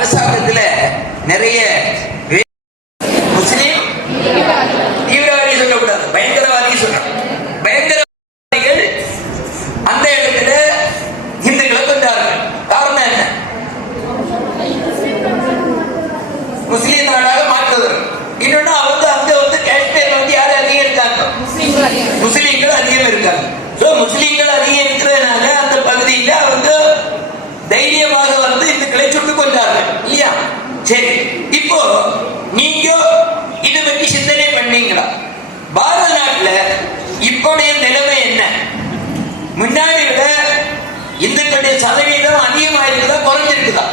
அரசாங்கத்தில் நிறைய முஸ்லீம் தீவிரவாதி சொல்லக்கூடாது, பயங்கரவாதி சொல்லணும். பயங்கரவாதிகள் அந்த இடத்துல இந்துக்களை கொண்டார்கள். காரணம் என்ன? முஸ்லீம் நாடாக மாற்றுவது. இன்னொன்னு அவங்க அங்க காஷ்மீர் யார் அதிகம் இருக்காங்க? முஸ்லீம்கள் அதிகம் இருக்காங்க. முஸ்லீம்கள் அதிகம் இருக்கிறதுனால அந்த பகுதியில் அவங்க தைரியமாக இந்துக்களை சுட்டுக் கொண்டார்கள் இல்லையா? சரி, இப்போ நீங்க இதை பற்றி சிந்தனை பண்ணீங்களா? பாரத நாட்டில் இப்போடைய நிலைமை என்ன? முன்னாடி விட இந்துக்களுடைய சதவீதம் அதிகமாயிருக்குதா குறைஞ்சிருக்குதா?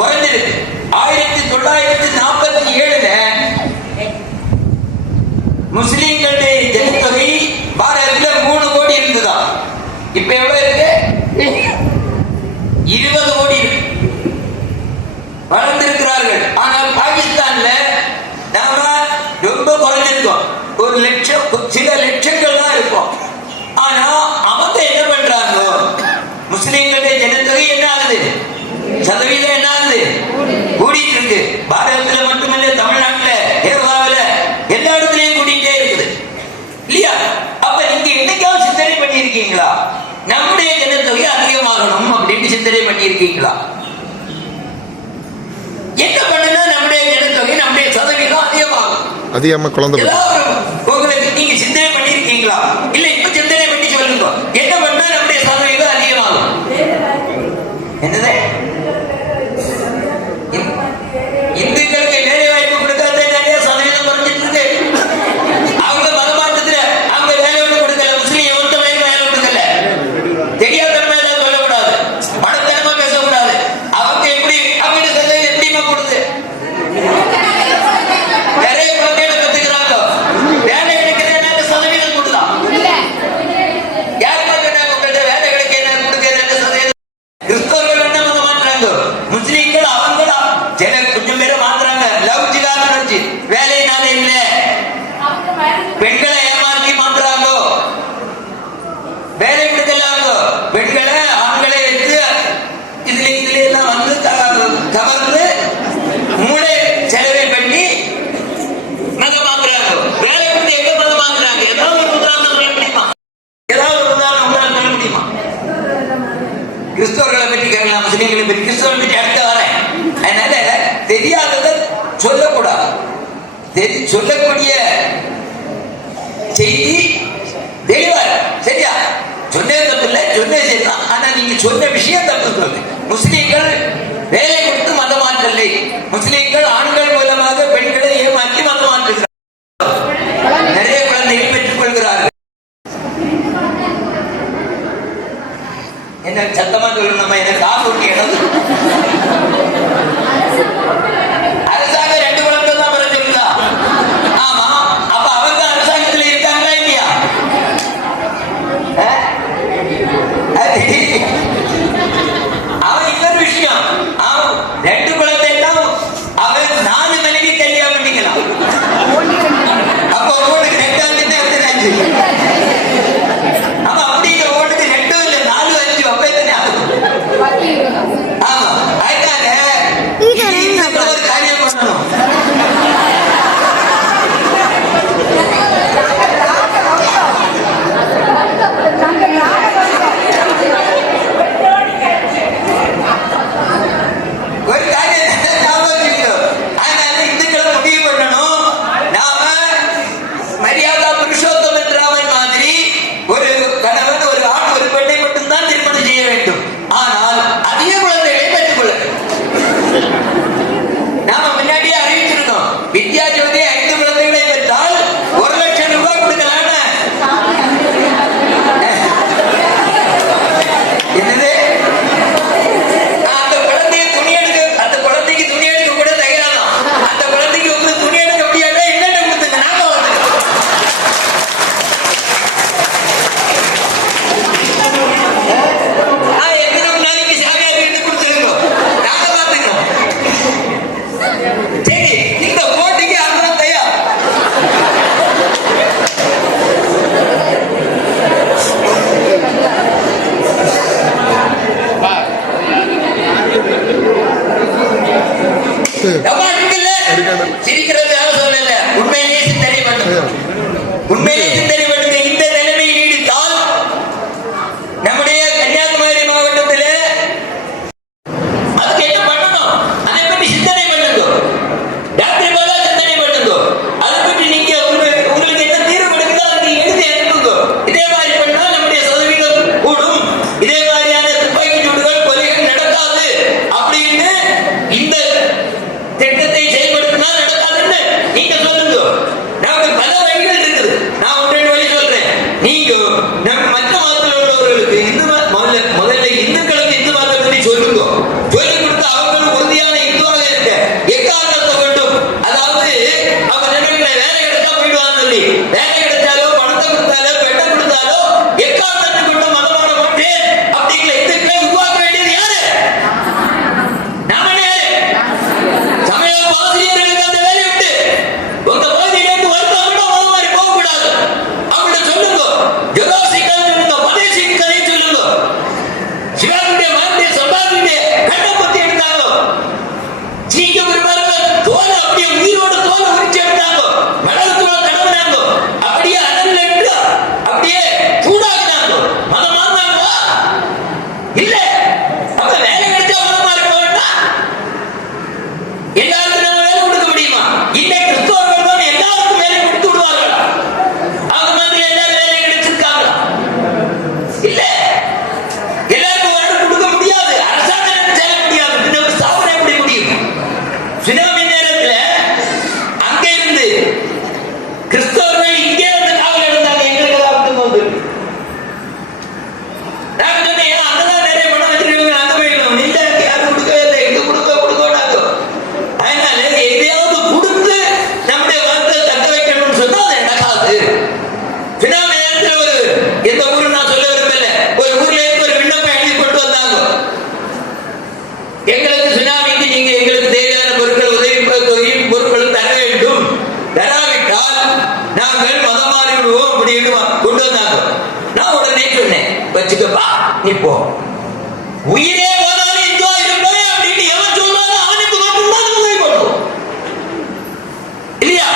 குறைஞ்சிருக்கு. 1947 முஸ்லீம்களுடைய ஜனத்தொகை பாரதத்தில் 3 கோடி இருந்ததா? இப்ப எவ்வளவு இருக்கு? 20 கோடி இருக்கு. வளர்ந்திருக்கிறார்கள். ஆனால் பாகிஸ்தான்ல நாம ரொம்ப குறைஞ்சிருக்கோம். 1 லட்சம், சில லட்சங்கள் தான் இருக்கும். ஆனா அவங்க என்ன பண்றாங்க? முஸ்லீம்களுடைய ஜனத்தொகை என்ன ஆகுது? சதவீதம் என்ன ஆகுது? கூடிட்டு இருக்கு. பாரதத்தில் மட்டுமல்ல, தமிழ்நாட்டில், கேரளாவில், எல்லா இடத்துலயும் கூட்டிகிட்டே இருக்குது இல்லையா? அப்ப நீங்க என்னைக்காவது சிந்தனை பண்ணியிருக்கீங்களா? நம்முடைய ஜனத்தொகை அதிகமாகணும் அப்படின்னு சிந்தனை பண்ணியிருக்கீங்களா? என்ன பண்ணுனா நம்முடைய ஜனத்தொகை, நம்முடைய சதவீதம் அதிகமா குழந்தை உங்களுக்கு நீங்க சிந்தனை பண்ணியிருக்கீங்களா? இல்ல இப்ப சிந்தனை பண்ணி சொல்லுங்க. என்ன பண்ணா நம்முடைய சதவீதம் அதிகமாகும்? என்னது? இந்துக்களுக்கு வேலை வாய்ப்பு கொடுக்காத நிறைய சதவீதம் குறைஞ்சிட்டு இருக்கு. அவங்க மதமாற்றத்துல அவங்க வேலை ஒன்று கொடுக்கல. முஸ்லீம் எவன்ட்ட வேலை கொடுக்கல. தெரியாதனமா எல்லாம் சொல்லக்கூடாது, பணத்தனமா பேசக்கூடாது. அவங்க எப்படி அவங்க சதவீதம் எப்படிமா கொடுத்து நிறைய குழந்தைகளை கத்துக்கிறாங்க. வேலை கிடைக்கிறதுனால சதவீதம் கொடுக்கலாம். யாருமா கேட்டாங்க உங்கள்கிட்ட வேலை கிடைக்க கொடுக்க சதவீதம்? கிறிஸ்தவர்கள் என்ன மதம் மாற்றாங்க? முஸ்லீம்கள் அவங்களா கொஞ்சம் பேரை மாத்துறாங்க. லவ் ஜிகாத் நடந்துச்சு, வேலையினால இல்ல. பெண்களை ஏமாற்றி மாத்துறாங்க, வேலை கொடுக்கலாங்க. பெண்களை ஆண்களை எடுத்து இதுல எல்லாம் கவர்ந்து மூளை செலவை பண்ணி மதம் மாத்துறாங்க. வேலை கொடுத்து எங்க மதம் மாத்துறாங்க? ஏதாவது ஒரு உதாரணம் சொல்ல முடியுமா? ஏதாவது ஒரு உதாரணம் சொல்ல முடியுமா? கிறிஸ்தவர்களை பற்றி கேட்கலாம், முஸ்லீம்களை பற்றி. கிறிஸ்தவர்களை பற்றி அடுத்த வரேன். அதனால தெரியாததை சொல்லக்கூடாது. சொல்லக்கூடிய செய்தி தெளிவா சரியா? சொன்னே தப்பு இல்லை, சொன்னே சரிதான். ஆனா நீங்க சொன்ன விஷயம் தப்பு சொல்லு. முஸ்லீம்கள் வேலை கொடுத்து மதம் மாற்றலை. முஸ்லீம்கள் ஆண்கள் மூலமாக பெண்களை ஏமாற்றி மதம் மாற்றுகிறார்கள். நிறைய குழந்தைகள் பெற்றுக் கொள்கிறார்கள். என்ன சத்தமா சொல்லணும்? நம்ம எனக்கு காசு ஊட்டி இடம் அரசாங்கம் 2 குழந்தை தான் பெற சொல்லுதா? ஆமா. அப்ப அவங்க அரசாங்கத்தில் இருக்காங்களா இல்லையா? அவன் இன்னொரு விஷயம், அவன் 2 குழந்தை தான் அவன் 4 மனைவி கல்யாணம் பண்ணிக்கலாம். அப்ப ஓட்டுக்கு 2 எத்தனாச்சு? ஆமா, அப்படிங்கிற ஓட்டுக்கு 2 இல்ல 4 5 அப்ப எத்தனை ஆகும்? ஆமா. அதனால காரியம் பண்ணணும். ஒரு காரியத்தை அதனால இந்துக்களை முடிவு பண்ணணும். நாம மரியாதா புருஷோத்தமன் ராமன் மாதிரி ஒரு கணவன், ஒரு ஆண், ஒரு பெண்ணை மட்டும்தான் திருமணம் செய்ய வேண்டும். ஆனால் அதிக குழந்தைகளை பெற்றுக்கொள்ள நாம முன்னாடியே அறிவிச்சிருக்கோம். வித்யா ஜோதி 5 குழந்தைகளை பெற்றால் 1 லட்சம் ரூபாய் கொடுக்கலாம். என்னது? அந்த குழந்தைக்கு துணி எடுக்க கூட தயாராம். அந்த குழந்தைக்கு உங்களுக்கு துணி எடுக்க முடியாத என்னென்ன கொடுத்துங்க, நாங்க வந்துருக்கோம். எத்தனை நாளைக்கு சாமியார் வீட்டு கொடுத்துருக்கோம், நாங்க பாத்துக்கிறோம். சரி, இந்த போட்டிக்கு அப்புறம் தயார். இருக்குல்ல, சிரிக்கிறதுக்காக சொல்லல, உண்மையிலேயே சிந்தனை பண்ணுங்க, உண்மையிலேயே சிந்தனை பண்ணுங்க. இந்த நிலைமை நீடித்தால் நம்முடைய கன்னியாகுமரி மாவட்டத்தில் அதுக்கு என்ன பண்ணணும், அதை பற்றி சிந்தனை பண்ணுங்க. டாக்டர் போல சிந்தனை பண்ணுங்க. அதை பற்றி நீங்க உங்களுக்கு என்ன தீர்வு கொடுக்குதோ அதை நீங்க எழுதி அனுப்புங்க. இதே மாதிரி பண்ணா நம்முடைய சதவீதம் கூடும், இதே மாதிரியான துப்பாக்கி சூடுகள் கொலைகள் நடக்காது அப்படின்னு இந்த திட்டத்தை செயல்படுத்தினா நடக்காதுன்னு நீங்க சொல்லுங்க. நமக்கு பல வழிகள் இருக்குது. நான் ஒன்று வழி சொல்றேன். நீங்க நம்ம மற்ற மதத்தில் உள்ளவர்களுக்கு முதல்ல இந்துக்களுக்கு இந்து மதத்தை பற்றி சொல்லுங்க. சொல்லிக் கொடுத்து அவர்களும் உறுதியான இந்துவாக இருக்க எக்காரணத்தை கொண்டும், அதாவது அவங்க நினைக்கிற வேலை கிடைச்சா போயிடுவான்னு சொல்லி, வேலை கிடைச்சாலோ பணத்தை கொடுத்தாலோ பெட்டை கொடுத்தாலோ எக்காரணத்தை கொண்டு மதமான மாற்றேன் அப்படிங்கிற இந்துக்களை உருவாக்க வேண்டியது யாரு? நாம யாரு? சமய ஆசிரியர்களுக்கு அந்த வேலையை விட்டு உங்க பகுதியிலிருந்து வருத்தம் கூட மதம் மாதிரி போகக்கூடாது. அவங்கள்ட்ட சொல்லுங்க, ஜெரோசிக்கல் சொல்லுங்க, மதேசிக்கு கதையை சொல்லுங்க. சிவாஜியுடைய மகனுடைய சம்பாதியுடைய கண்ணை பத்தி எடுத்தாங்க. சீக்க பெருமாள் தோலை அப்படியே உயிரோடு தோலை உரிச்சு எடுத்தாங்க. மலர்த்துவ கடவுனாங்க. அப்படியே அனல் எடுத்து அப்படியே சூடாகினாங்க. மதம் மாறினாங்களா? இல்ல. அப்ப வேலை கிடைச்சா மதம் மாறி போவேன்னா எல்லாருக்கும் நம்ம வேலை கொடுக்க முடியுமா? இல்லை, கிறிஸ்தவர்கள் தான் எல்லாருக்கும் வேலை கொடுத்து விடுவார்களா? அவங்க மாதிரி எல்லாரும் வேலை கிடைச்சிருக்காங்களா? இல்ல. எல்லாருக்கும் வேலை கொடுக்க முடியாது. அரசாங்கம் செய்ய முடியாது. இந்த ஸ்தாபனம் எப்படி முடியும்? சுனாமி நேரத்தில் அங்கே இருந்து கிறிஸ்தவர்கள் இங்கே வந்து காவல் இருந்தாங்க. எங்களுக்கு ஆபத்து வந்து நாங்க சொன்னேன், ஏன்னா அங்கதான் நிறைய பணம் வச்சிருக்கீங்க, அங்க போயிடணும். இல்ல, யாரும் கொடுக்கவே இல்லை, எங்க கொடுக்கோடாங்க. அதனால எதையாவது கொடுத்து நம்முடைய மதத்தை தக்க வைக்கணும்னு சொன்னா அது நடக்காது. சுனாமி நேரத்தில் ஒரு எந்த ஊரு நான் சொல்ல விரும்பல, ஒரு ஊர்ல இருந்து ஒரு விண்ணப்பம் எழுதி கொண்டு வந்தாங்க. எங்களுக்கு சுனாமிக்கு நீங்க எங்களுக்கு தேவையான பொருட்கள் உதவி பொருட்கள் தர வேண்டும், தராவிட்டால் நாங்கள் மதம் மாறி விடுவோம் அப்படின்னு கொண்டு வந்தாங்க. நான் உடனே சொன்னேன், வச்சுக்கப்பா நீ போ, உயிரே போனாலும் இந்தோ இருப்பே அப்படின்னு எவன் சொல்றாலும் அவனுக்கு மட்டும்தான் உதவி பண்ணுவோம் இல்லையா?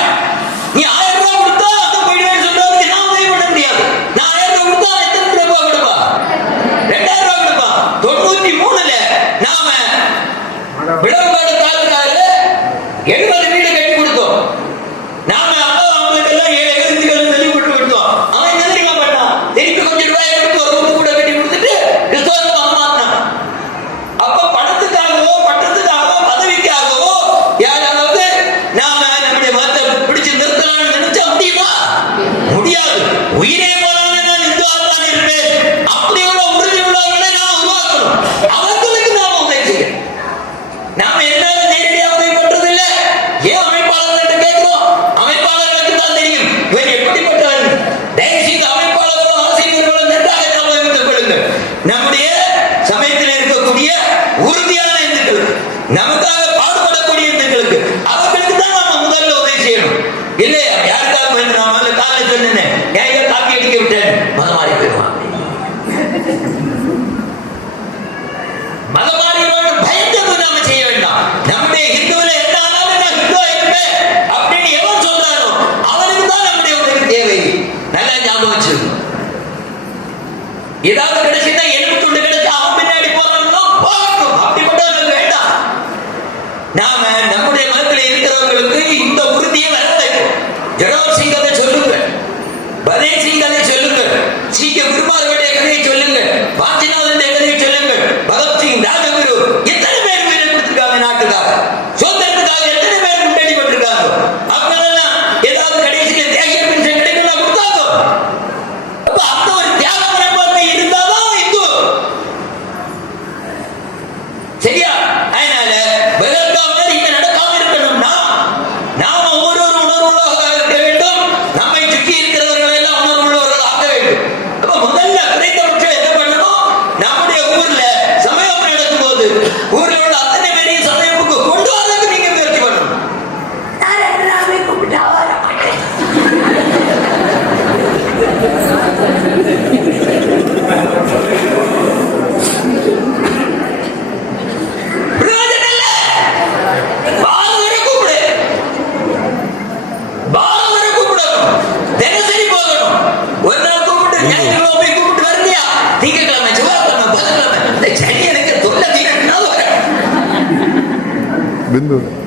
நீ 1000 ரூபாய் கொடுத்தா அங்க போயிடுவேன்னு சொல்றதுக்கு நான் உதவி பண்ண முடியாது. நான் 1000 ரூபாய் கொடுத்தா எத்தனை ரூபாய் கொடுப்பா? 2000 ரூபாய் கொடுப்பா. 93ல நாம விளவுகாடு தாலுகால 70 வீடு கட்டி கொடுத்தோம். நாம அவங்களுக்கெல்லாம் 7 எழுத்துக்கள் சொல்லி கொடுத்தோம். அவன் என்ன தெரியுமா பண்ணான்? திருப்பி கொஞ்சம் ரூபாய் எடுத்து ஒரு ரூபா கூட கட்டி கொடுத்துட்டு கிறிஸ்தவத்தை மாத்தினான். அப்ப பணத்துக்காகவோ பட்டத்துக்காகவோ பதவிக்காகவோ யாராவது நாம நம்முடைய மதத்தை பிடிச்சு நிறுத்தலாம்னு நினைச்சா முடியுமா? முடியாது. உயிரே போனாலும் நான் இந்துவாக இருப்பேன் அப்படி உள்ள உறுதி உள்ளவர்களை நாம உருவாக்கணும். அவர்களுக்கு நாம உதவி செய்யணும். நாம எல்லாரும் நேரடியாக உதவி பண்றது இல்ல. ஏன் அமைப்பாளர்கள் கேட்கிறோம்? அமைப்பாளர்களுக்கு தான் தெரியும் இவன் எப்படிப்பட்டவன். தயவுசெய்து அமைப்பாளர்களும் ஆசிரியர்களும் நன்றாக ஞாபகம் கொள்ளுங்கள். நம்முடைய சமயத்தில் இருக்கக்கூடிய உறுதியான இந்துக்களுக்கு, நமக்காக பாடுபடக்கூடிய இந்துக்களுக்கு, அவர்களுக்கு தான் நாம முதல்ல உதவி செய்யணும். இல்லை யாருக்காக வேணும்? நான் முதல்ல காலையில் சொன்னேன், ஏன் காப்பி அடிக்க விட்டேன், மதம் மாறி போயிடுவான். மதம் மாறியோடு பயந்து நாம செய்ய வேண்டாம். நம்முடைய ஹிந்துவில என்ன ஆனாலும் நான் ஹிந்துவா இருப்பேன் அப்படின்னு எவன் சொல்றானோ அவனுக்கு தான் நம்முடைய உதவி தேவை. நல்லா ஞாபகம் வச்சிருக்கணும். ஏதாவது கிடைச்சுன்னா எலும்பு துண்டு கிடைச்சா அவன் பின்னாடி போறோம்னா போகட்டும், அப்படிப்பட்டவர்களுக்கு வேண்டாம். நாம நம்முடைய மதத்தில் இருக்கிறவங்களுக்கு இந்த உறுதியை வர வைக்கும். ஜெரோம் சிங் கதை சொல்லுங்க, பதேஷ் சிங் கதை சொல்லுங்க, சீக்கிய குருமார்களுடைய கதையை சொல்லுங்க, வாஞ்சிநாதனுடைய கதையை சொல்லுங்க, பகத்சிங், ராஜகுரு, எத்தனை பேர் உயிரை கொடுத்திருக்காங்க நாட்டுக்காக, சுதந்திரத்துக்காக எத்தனை பேர் முன்னேறி கொண்டிருக்காங்க. அவங்களெல்லாம் ஏதாவது கடைசியில் தியாகிய பென்ஷன் கிடைக்கும் கொடுத்தாங்க. அப்ப அந்த ஒரு தியாக மனப்பான்மை இருந்தாதான் இந்து. சரியா? அதனால பகத்காக இங்க நடக்காம இருக்கணும்னா நாம ஒவ்வொரு உணர்வுள்ளவர்களாக இருக்க வேண்டும். நம்மை சுற்றி இருக்கிறவர்கள் எல்லாம் உணர்வுள்ளவர்கள் ஆக்க வேண்டும். அப்ப முதல்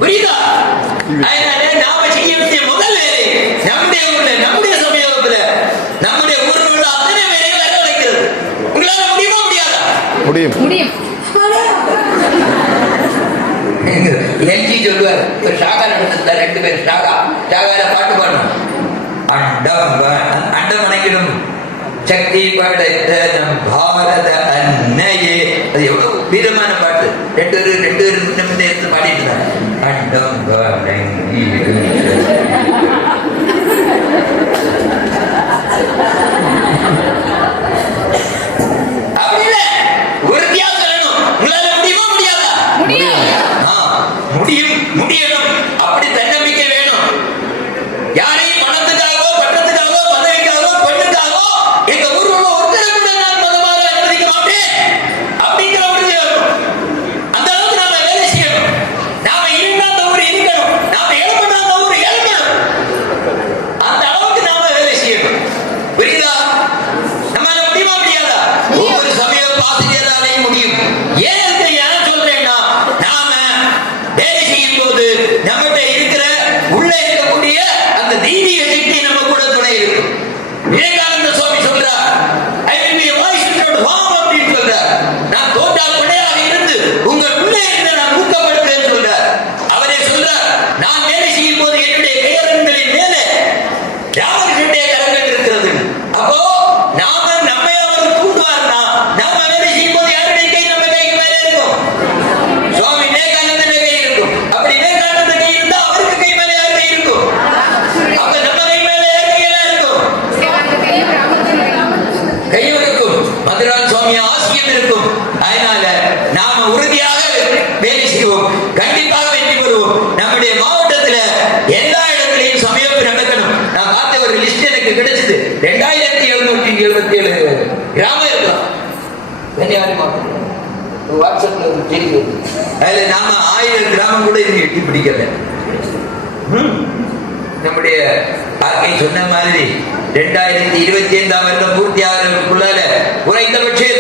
புரியுதா? அதனால நாம செய்ய வேண்டிய முதல் வேலை நம்முடைய ஊர்ல, நம்முடைய சமூகத்துல, நம்முடைய ஊரில் உள்ள அத்தனை வேலையை வர வைக்கிறது. உங்களால முடியுமா முடியாதா? முடியும். என்ஜி சொல்லுவார், இப்ப ஷாகா நடந்ததுல 2 பேர் ஷாகால பாட்டு பாடணும். அண்டம் அணைக்கிடும் சக்தி படைத்த நம் பாரத அன்னையே. அது எவ்வளவு வீரமான பாட்டு. 2 நிமிஷம் எடுத்து பாடிட்டு இருந்தாங்க. அண்டம் அப்படி இல்ல, உறுதியா சொல்லணும். உங்களால முடியுமா முடியாதா? முடியணும். அப்படி தன்னம்பிக்கை வேணும். யாரையும் பணத்துக்காகவோ பட்டத்துக்காகவோ பதவிக்காகவோ பெண்ணுக்காகவோ எங்க ஊர்ல உள்ள ஒருத்தரை கூட நான் மதமாக அனுமதிக்க மாட்டேன் அப்படிங்கிற உறுதி வேணும். அந்த அளவுக்கு நாம வேலை செய்யணும். நாம இருந்தா அந்த ஊர் இருக்கணும், நாம இழப்பா அந்த ஊர் இழக்கணும். அந்த அளவுக்கு நாம வேலை செய்யணும். புரியுதா? நம்மளால முடியுமா முடியாதா? ஒவ்வொரு சமய ஆசிரியராலையும் முடியும். ஏன் சொல்றேன்னா, நாம வேலை செய்யும் போது நம்மகிட்ட இருக்கிற உள்ள இருக்கக்கூடிய அந்த தெய்வீக சக்தி நம்ம கூட துணை இருக்கும். விவேகானந்த சுவாமி சொல்றார், I will be a voice without harm அப்படின்னு சொல்றார். நான் தோன்றா பிள்ளையாக இருந்து உங்கள் உள்ளே இருந்து நான் ஊக்கப்படுத்துறேன்னு சொல்றார். அவரே சொல்றார், நான் வேலை செய்யும் போது என்னுடைய கையரங்களின் மேலே ராமகிருஷ்ணனுடைய கரங்கள் இருக்கிறது. அப்போ நாம நம்மை அவர் தூண்டுவார்னா, நாம வேலை செய்யும் போது யாருடைய கை நம்ம கைக்கு மேலே இருக்கும்? சுவாமி விவேகானந்தன் கை இருக்கும். அப்படி விவேகானந்த கை இருந்தா அவருக்கு கை மேலே யார் கை இருக்கும்? அப்ப நம்ம கை மேலே யார் கையெல்லாம் இருக்கும்? கையும் இருக்கும். மதுரான் சுவாமி ஆசியம் இருக்கும். அதனால நாம உறுதியாக வேலை செய்வோம். கண்டிப்பாக வெற்றி பெறுவோம். நம்முடைய மாவட்டத்துல எல்லா இடத்திலையும் சமயம் நடக்கணும். நான் பார்த்த ஒரு லிஸ்ட் எனக்கு கிடைச்சது. 2777 கிராமம் இருக்கலாம். வாட்ஸ்அப்ல ஒரு செய்தி வருது. அதுல நாம 1000 கிராமம் கூட இது எட்டி பிடிக்கல. நம்முடைய சொன்ன மாதிரி 2025 வருடம் பூர்த்தி ஆகிறதுக்குள்ளால குறைந்தபட்சம்